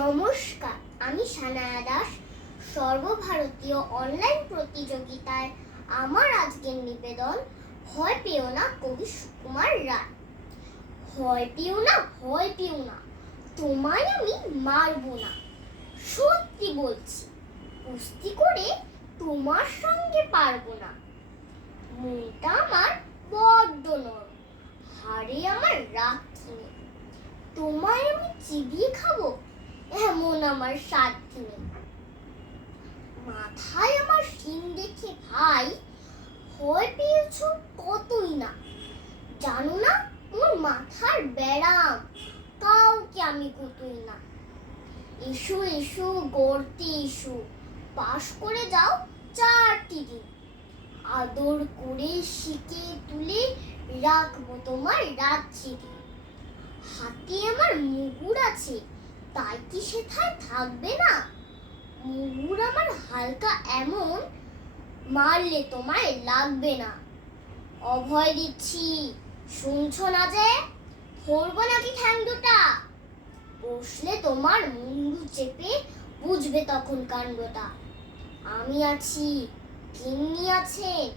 নমস্কার, আমি সানায়া দাস, সর্বভারতীয় অনলাইন প্রতিযোগিতায় আমার আজকের নিবেদন হয় পেও না কবি সুকুমার রায়। ভয় পেও না, ভয় পেও না, তোমায় আমি মারবো না, সত্যি বলছি, কুস্তি করে তোমার সঙ্গে পারব না। মনটা আমার বড্ড নরম, হাড়ে আমার রাখি তোমায় আমি চিবিয়ে খাব এমন আমার সাধ্য নেই। মাথায় আমার শিং দেখে ভাই ভয় পেয়েছ কতই না? জানো না তোমার মাথার ব্যারাম কাউকে আমি কতই না? এসো এসো গড়তে এসো পাশ করে যাও চারটি দিন। আদর করে শিখে তুলে রাখব তোমার রাত্রি দিন হাতে আমার মুগুর আছে তাই কি সেথায় থাকবে না? মুগুর আমার হালকা এমন, মারলে তোমায় লাগবে না। অভয় দিচ্ছি, শুনছো না যে? ধরবো নাকি ঠ্যাং দুটা? বসলে তোমার মুন্ডু চেপে বুঝবে তখন কাণ্ডটা। আমি আছি কিন্নি আছেন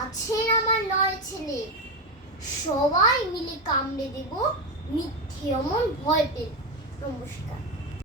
আছেন আমার নয় ছেলে। সবাই মিলে কামড়ে দেব মিথ্যে অমন ভয় পেলে। 那不是的。